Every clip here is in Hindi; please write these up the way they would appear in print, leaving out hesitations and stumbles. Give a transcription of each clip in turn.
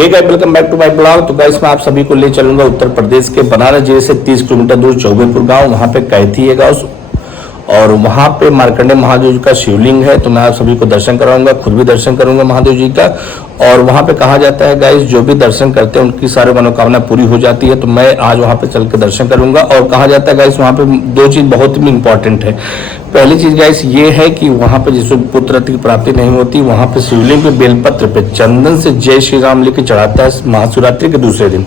Hey guys, welcome back to my blog. तो गाइस, मैं आप सभी को ले चलूंगा उत्तर प्रदेश के बनारस जिले से 30 किलोमीटर दूर चौबेपुर गांव। वहां पे कैथी है गांव और वहां पे मार्कंडे महादेव जी का शिवलिंग है। तो मैं आप सभी को दर्शन कराऊंगा, खुद भी दर्शन करूंगा महादेव जी का। और वहां पे कहा जाता है गाइस, जो भी दर्शन करते हैं उनकी सारी मनोकामना पूरी हो जाती है। तो मैं आज वहां पे चल के दर्शन करूंगा। और कहा जाता है गाइस, वहां पे दो चीज बहुत ही इंपॉर्टेंट है। पहली चीज गाइस ये है कि वहां पे जिसको पुत्र रत्न की प्राप्ति नहीं होती, वहां पे शिवलिंग पे बेलपत्र पे चंदन से जय श्री राम लिख के चढ़ाता है महाशिवरात्रि के दूसरे दिन,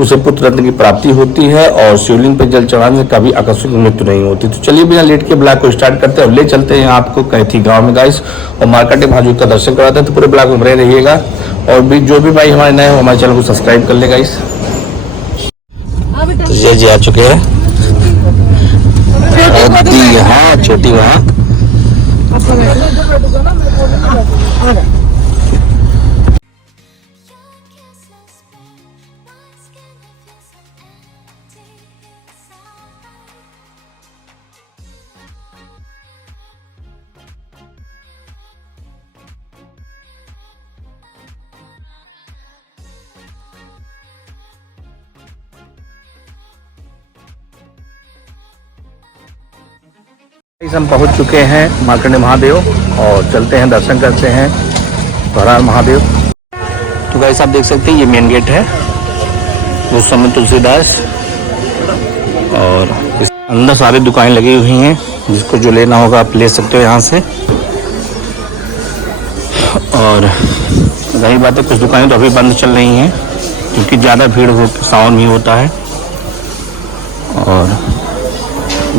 उसे पुत्र रत्न की प्राप्ति होती है। और शिवलिंग पे जल चढ़ाने से कभी आकस्मिक मृत्यु नहीं होती। तो चलिए बिना लेट के ब्लॉग को स्टार्ट करते हैं और ले चलते हैं आपको कैथी गांव में गाइस, और मार्कंडे महादेव का दर्शन कराते हैं। तो पूरे ब्लॉग में बने रहिएगा। और भी जो भी भाई हमारे नए हो, हमारे चैनल को सब्सक्राइब कर ले गाइस। तो ये जी आ चुके हैं, हाँ छोटी वहाँ हम पहुंच चुके हैं मार्कंडे महादेव और चलते हैं दर्शन करते हैं हर हर महादेव। तो गाइस आप देख सकते हैं ये मेन गेट है, उस समय तुलसीदास, और इस अंदर सारी दुकानें लगी हुई हैं, जिसको जो लेना होगा आप ले सकते हो यहाँ से। और रही बात है, कुछ दुकानें तो अभी बंद चल रही हैं क्योंकि ज़्यादा भीड़ हो सावन भी होता है। और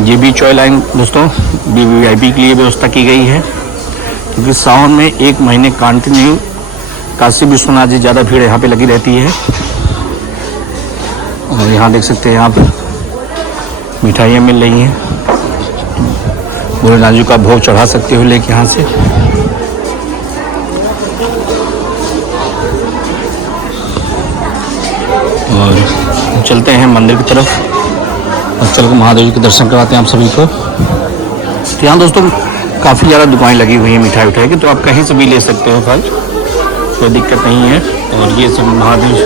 ये भी चॉय लाइन दोस्तों वीवीआईपी के लिए व्यवस्था की गई है, क्योंकि सावन में एक महीने कंटिन्यू काशी विश्वनाथ जी ज़्यादा भीड़ यहाँ पे लगी रहती है। और यहाँ देख सकते हैं आप मिठाइयाँ मिल रही हैं, भोलेनाथ जी का भोग चढ़ा सकते हो लेके यहाँ से। और चलते हैं मंदिर की तरफ और चल के महादेव जी के दर्शन कराते हैं आप सभी को। तो यहाँ दोस्तों काफ़ी ज़्यादा दुकानें लगी हुई हैं मिठाई उठाई की, तो आप कहीं से भी ले सकते हो फल, कोई दिक्कत नहीं है। और ये सब महादेव,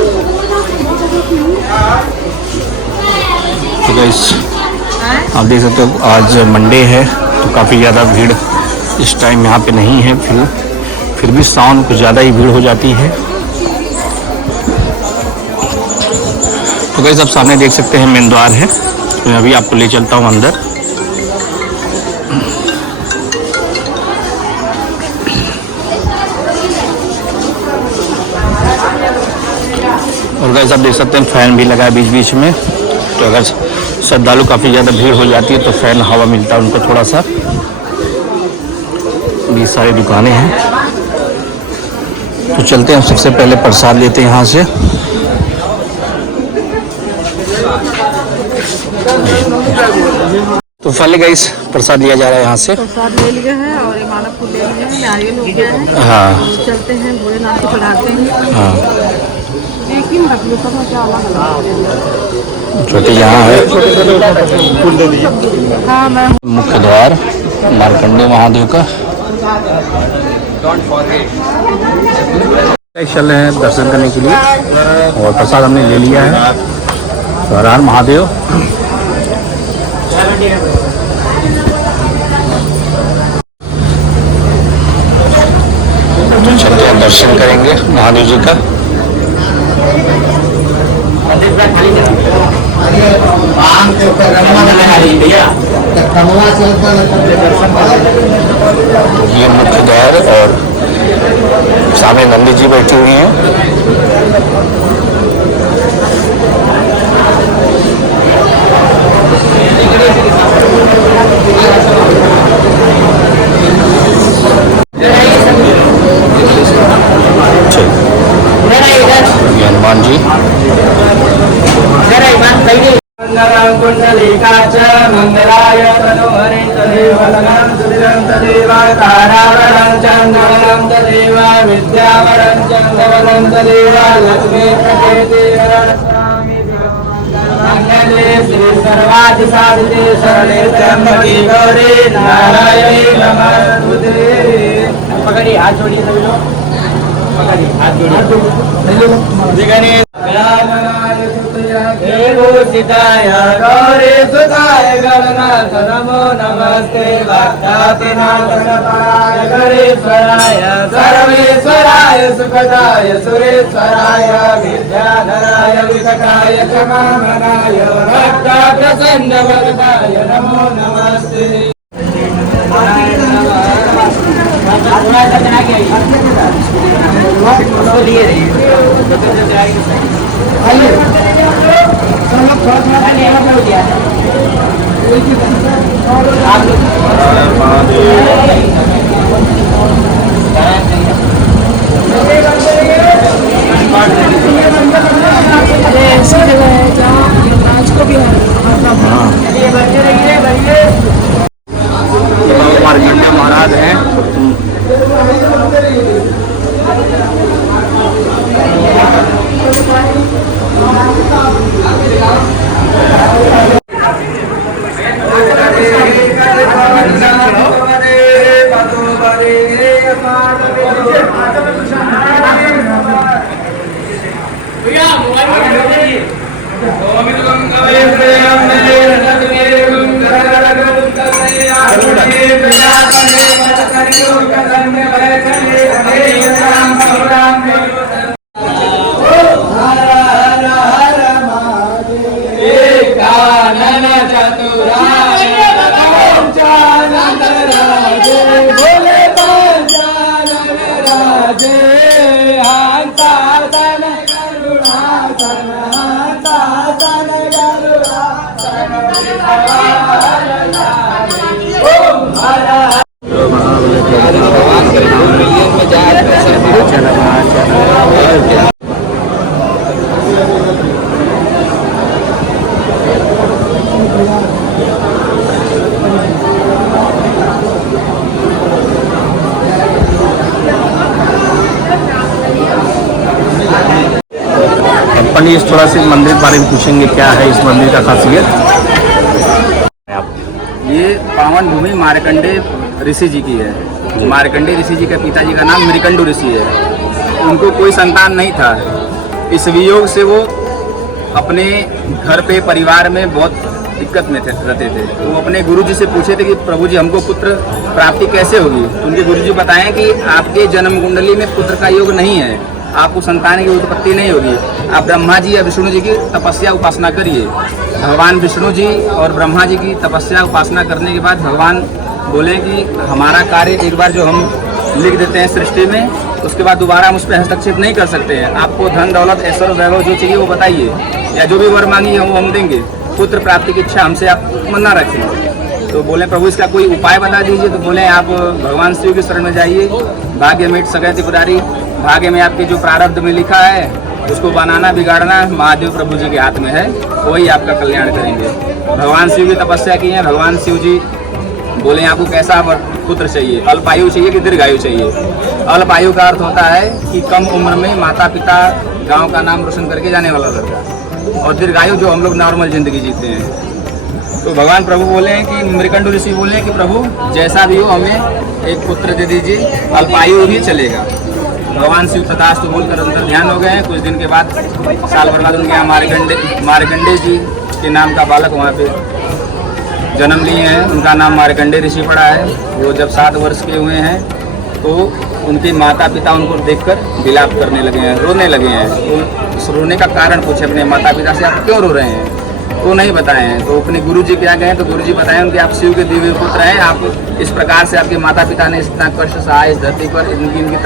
तो गाइस आप देख सकते हो आज मंडे है तो काफ़ी ज़्यादा भीड़ इस टाइम यहाँ पे नहीं है। फिर भी सावन कुछ ज़्यादा ही भीड़ हो जाती है। तो गाइस आप सामने देख सकते हैं मेन द्वार है, तो मैं अभी आपको ले चलता हूँ अंदर। और गाइस आप देख सकते हैं फैन भी लगा है बीच बीच में, तो अगर श्रद्धालु काफ़ी ज़्यादा भीड़ हो जाती है तो फैन हवा मिलता है उनको थोड़ा सा। ये सारी दुकानें हैं, तो चलते हैं सबसे पहले प्रसाद लेते हैं यहाँ से। तो फाइनली गाइस प्रसाद लिया जा रहा है यहाँ से। प्रसाद ले लिया है और ये माला फूल ले लिया है, नारियल हो गया है। हाँ चलते हैं भोलेनाथ को चढ़ाते हैं। हाँ लेकिन रखिए सब क्या अलग छोटे यहाँ है। हाँ मैं मुख्य द्वार मार्कंडे महादेव का चल रहे हैं दर्शन करने के लिए, और प्रसाद हमने ले लिया है। हर हर महादेव। तो चलते हैं दर्शन करेंगे महादेव जी का। ये मुख्य द्वार और सामने नंदी जी बैठी हुई हैं। हनुमान जी मंगलाय तनोहरि तदेव लग्नं सुदिनं तदेव तारावरं चन्द्रवनं तदेव विद्यावरं चन्द्रवनं तदेव लक्ष्मी प्रकृतिवरं स्वामी मंगले श्री सर्वादि साधिते शरणे त्र्यंबके गौरी नारायणी नमोस्तुते। पकड़िए हाथ जोड़िए सभी लोग। देवोचिताय गौरी सुताय गणनाथ नमो नमस्ते भक्तातिनाथ गणपताय गणेश्वराय सर्वेश्वराय सुखदाय सुरेश्वराय विद्याधराय विकटाय क्षमामनाय भक्ताप्रसन्न वरदाय नमो नमस्ते। ऐसी जगह है जहाँ आज को भी मार्कंडेय महाराज हैं। पंडित जी थोड़ा सा मंदिर के बारे में पूछेंगे, क्या है इस मंदिर का खासियत? ये पावन भूमि मार्कंडेय ऋषि जी की है। मार्कंडेय ऋषि जी के पिताजी का नाम मृकंडू ऋषि है। उनको कोई संतान नहीं था। इस वियोग से वो अपने घर पे परिवार में बहुत दिक्कत में रहते थे। वो अपने गुरुजी से पूछे थे कि प्रभु जी हमको पुत्र प्राप्ति कैसे होगी। उनके गुरुजी बताएं कि आपके जन्म कुंडली में पुत्र का योग नहीं है, आपको संतान की उत्पत्ति नहीं होगी। आप ब्रह्मा जी या विष्णु जी की तपस्या उपासना करिए। भगवान विष्णु जी और ब्रह्मा जी की तपस्या उपासना करने के बाद भगवान बोले कि हमारा कार्य एक बार जो हम लिख देते हैं सृष्टि में, उसके बाद दोबारा हम उस पर हस्तक्षेप नहीं कर सकते हैं। आपको धन दौलत ऐश्वर्य वैभव जो चाहिए वो बताइए, या जो भी वर मांगी है वो हम देंगे। पुत्र प्राप्ति की इच्छा हमसे आप मना रखें। तो बोले प्रभु इसका कोई उपाय बता दीजिए। तो बोले आप भगवान शिव की शरण में जाइए। भाग्य मिट सके त्रिपुरारी, भाग्य में आपके जो प्रारब्ध में लिखा है उसको बनाना बिगाड़ना महादेव प्रभु जी के हाथ में है, वही आपका कल्याण करेंगे। भगवान शिव की तपस्या की है। भगवान शिव जी बोले आपको कैसा पुत्र चाहिए, अल्पायु चाहिए कि दीर्घायु चाहिए। अल्पायु का अर्थ होता है कि कम उम्र में माता पिता गांव का नाम रोशन करके जाने वाला लड़का, और दीर्घायु जो हम लोग नॉर्मल जिंदगी जीते हैं। तो भगवान प्रभु बोले हैं कि मृकंडू ऋषि बोले कि प्रभु जैसा भी हो हमें एक पुत्र दे दीजिए, अल्पायु ही चलेगा। भगवान शिव तथास्तु बोलकर अंदर ध्यान हो गए हैं। कुछ दिन के बाद साल भर बाद उनके यहाँ मार्कंडेय जी के नाम का बालक वहाँ पे जन्म लिए हैं। उनका नाम मार्कंडेय ऋषि पड़ा है। वो जब 7 वर्ष के हुए हैं तो उनके माता पिता उनको देखकर विलाप करने लगे हैं, रोने लगे हैं। तो उस रोने का कारण पूछे अपने माता पिता से, आप क्यों रो रहे हैं? तो नहीं बताए हैं। तो अपने गुरुजी क्या गए तो गुरुजी बताए कि आप शिव के दिव्य पुत्र हैं। आप इस प्रकार से आपके माता पिता ने इतना कष्ट सहा इस धरती पर, इनकी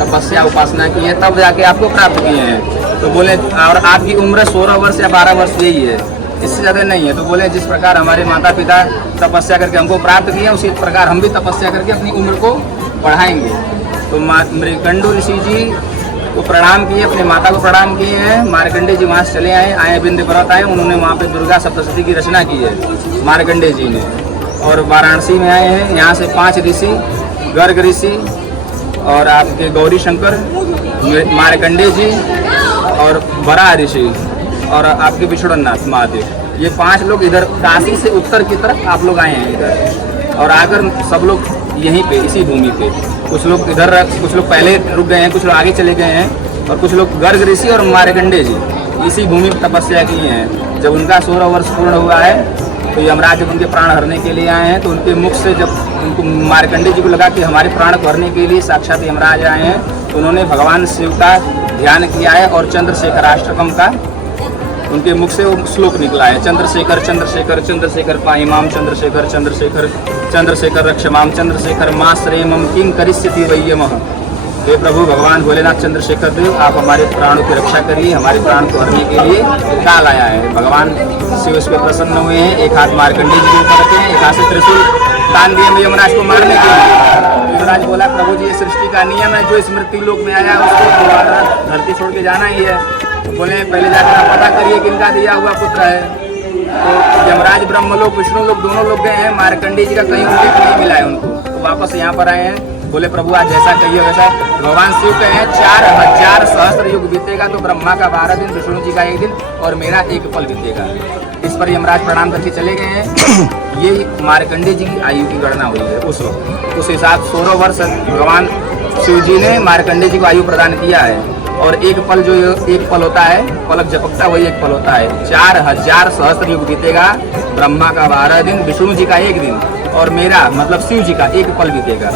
तपस्या उपासना की है, तब जाके आपको प्राप्त किए हैं। तो बोले और आपकी उम्र 16 वर्ष या 12 वर्ष यही है, इससे ज़्यादा नहीं है। तो बोले जिस प्रकार हमारे माता पिता तपस्या करके हमको प्राप्त किए, उसी प्रकार हम भी तपस्या करके अपनी उम्र को बढ़ाएंगे। तो मृकंडू ऋषि जी को प्रणाम किए, अपने माता को प्रणाम किए हैं। मार्कंडेय जी वहाँ से चले आए विंध्य पर्वत आए। उन्होंने वहाँ पे दुर्गा सप्तशती की रचना की है मार्कंडेय जी ने। और वाराणसी में आए हैं। यहाँ से 5 ऋषि, गर्ग ऋषि और आपके गौरी शंकर, मार्कंडेय जी और वराह ऋषि और आपके विष्णुनाथ महादेव, ये 5 लोग इधर काशी से उत्तर की तरफ आप लोग आए हैं इधर। और आकर सब लोग यहीं पे इसी भूमि पे। कुछ लोग इधर, कुछ लोग पहले रुक गए हैं, कुछ लोग आगे चले गए हैं, और कुछ लोग गर्ग ऋषि और मार्कंडे जी इसी भूमि पर तपस्या किए हैं। जब उनका 16 वर्ष पूर्ण हुआ है तो यमराज जब उनके प्राण हरने के लिए आए हैं, तो उनके मुख से जब उनको मार्कंडे जी को लगा कि हमारे प्राण को हरने के लिए साक्षात यमराज आए हैं, तो उन्होंने भगवान शिव का ध्यान किया है और चंद्रशेखराष्टकम का उनके मुख से वो श्लोक निकला है। चंद्रशेखर चंद्रशेखर चंद्रशेखर पाहिमाम चंद्रशेखर चंद्रशेखर चंद्रशेखर रक्षमाम चंद्रशेखर माश्रेयम किं करिष्यति वय्यमः। हे प्रभु भगवान भोलेनाथ चंद्रशेखर देव, आप हमारे प्राणों की रक्षा करिए, हमारे प्राण को हरने के लिए काल आया है। भगवान शिव इस पर प्रसन्न हुए हैं, एक हाथ मार्कंडे जी के ऊपर रखे हैं, एक हाथ से त्रिशूल तान दिए यमराज को मारने के लिए। यमराज बोला प्रभु जी ये सृष्टि का नियम है, जो इस मृत्यु लोक में आया उसको दोबारा धरती छोड़ के जाना ही है। बोले पहले जाकर आप पता करिए किनका दिया हुआ पुत्र है। तो यमराज ब्रह्मलोक विष्णु लोक दोनों लोग गए हैं, मार्कंडे जी का कहीं उल्लेख नहीं मिला है उनको, तो वापस यहाँ पर आए हैं। बोले प्रभु आज जैसा कहिए वैसा। भगवान शिव कहे 4000 सहस्त्र युग बीतेगा तो ब्रह्मा का 12 दिन, विष्णु जी का 1 दिन और मेरा 1 पल बीतेगा। इस पर यमराज प्रणाम करके चले गए हैं। ये मार्कंडे जी की आयु की गणना हुई है उस वक्त, उस हिसाब 16 वर्ष भगवान शिव जी ने मार्कंडे जी को आयु प्रदान किया है। और 1 पल जो 1 पल होता है, पलक झपकता वही 1 पल होता है। 4000 सहस्त्र युग बीतेगा, ब्रह्मा का 12 दिन, विष्णु जी का 1 दिन और मेरा मतलब शिव जी का 1 पल बीतेगा।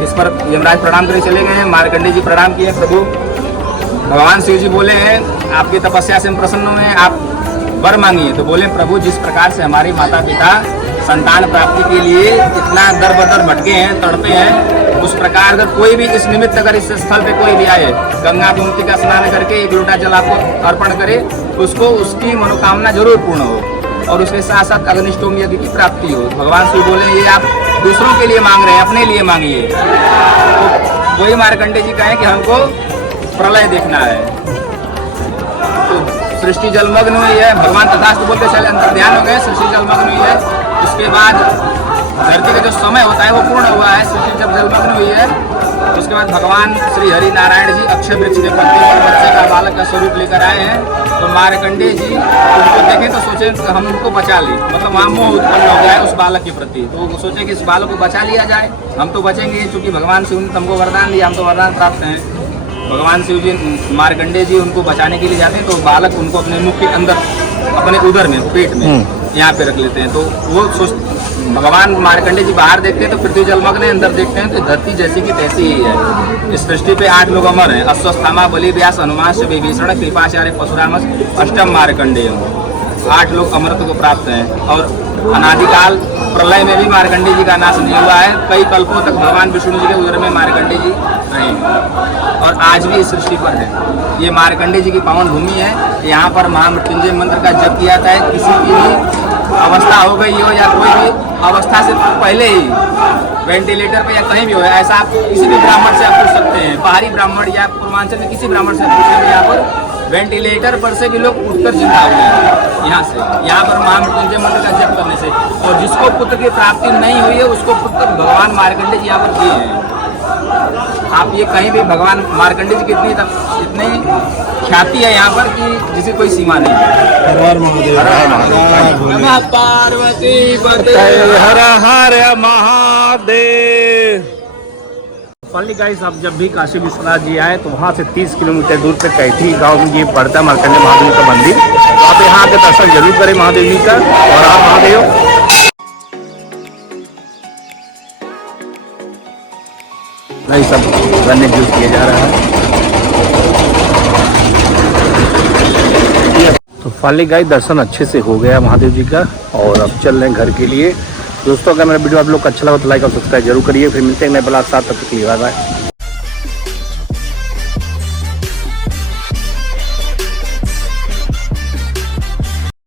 इस पर यमराज प्रणाम करके चले गए हैं। मार्कंडे जी प्रणाम किए, प्रभु भगवान शिव जी बोले हैं आपकी तपस्या से हम प्रसन्न हुए हैं, आप वर मांगिए। तो बोले प्रभु जिस प्रकार से हमारे माता पिता संतान प्राप्ति के लिए इतना दर बदर भटके हैं, तड़पे हैं, उस प्रकार अगर कोई भी इस निमित्त अगर इस स्थल पे कोई भी आए, गंगा गोमती का स्नान करके 1 लोटा जल आपको अर्पण करे, उसको उसकी मनोकामना जरूर पूर्ण हो और उसके साथ साथ अग्निष्टोम यज्ञ की प्राप्ति हो। भगवान शिव बोले ये आप दूसरों के लिए मांग रहे हैं, अपने लिए मांगिए। तो वही मार्कंडे जी कहें कि हमको प्रलय देखना है। तो सृष्टि जलमग्न हुई है, भगवान तथास्तु बोलते चले अंतर ध्यान हो गए, सृष्टि जलमग्न हुई है। उसके बाद धरती का जो समय होता है वो पूर्ण हुआ है। सृष्टि जब जलमग्न हुई है उसके बाद भगवान श्री हरि नारायण जी अक्षय वृक्ष के पत्ते पर बच्चे का बालक का स्वरूप लेकर आए हैं। तो मार्कंडे जी उनको देखें तो सोचे हम उनको बचा लें, मतलब वहाँ मोह उत्पन्न हो गया है उस बालक के प्रति। तो वो सोचे कि इस बालक को बचा लिया जाए, हम तो बचेंगे, क्योंकि भगवान शिव ने हमको वरदान दिया, हम तो वरदान प्राप्त हैं। भगवान शिव जी मार्कंडे जी उनको बचाने के लिए जाते हैं, तो बालक उनको अपने मुख के अंदर, अपने उदर में, पेट में यहाँ पे रख लेते हैं। तो वो भगवान मार्कंडे जी बाहर देखते हैं तो पृथ्वी जलमग्न है, अंदर देखते हैं तो धरती जैसी की तैसी ही है। इस सृष्टि पे 8 लोग अमर हैं, अश्वस्थामा, बलि, व्यास, हनुमान, विभीषण, कृपाचार्य, परशुराम, अष्टम मार्कंडेय। 8 लोग अमरत्व को प्राप्त हैं। और अनादिकाल प्रलय में भी मार्कंडे जी का नाश नहीं हुआ है, कई कल्पों तक भगवान विष्णु जी के उदर में मार्कंडे जी रहे और आज भी इस सृष्टि पर है। ये मार्कंडे जी की पावन भूमि है। यहाँ पर महामृत्युंजय मंत्र का जप किया जाता है। किसी की भी अवस्था हो गई हो या कोई भी अवस्था से पहले ही वेंटिलेटर पे या कहीं भी हो, ऐसा आप किसी भी ब्राह्मण से आप पूछ सकते हैं, बाहरी ब्राह्मण या पूर्वांचल में किसी ब्राह्मण से पूछेंगे, यहाँ पर वेंटिलेटर पर से भी लोग उठकर जिंदा हुए हैं यहाँ से, यहाँ पर महामृत्युंजय मंत्र का जप करने से। और जिसको पुत्र की प्राप्ति नहीं हुई है उसको पुत्र भगवान मार्कंडे जी यहाँ पर दिए हैं। आप ये कहीं भी भगवान मार्कंडे जी की इतनी ख्याति है यहाँ पर कि जिसकी कोई सीमा नहीं है। पार्वती हर हर महादेव। फाइनली गाइस, आप जब भी काशी विश्वनाथ जी आए तो वहाँ से 30 किलोमीटर दूर पे कैथी गांव में ये पड़ता है मार्कंडे महादेव का मंदिर। तो आप यहाँ के दर्शन जरूर करें महादेव जी का। और आप महादेव नहीं, सब गन्ने जूस किया जा रहा है। तो फाइनली गाइस, दर्शन अच्छे से हो गया महादेव जी का और अब चल रहे हैं घर के लिए। दोस्तों अगर मेरा वीडियो आप लोग को अच्छा लगा तो लाइक और सब्सक्राइब जरूर करिए। फिर मिलते हैं नए ब्लॉग साथ, तब तक के लिए बाय बाय।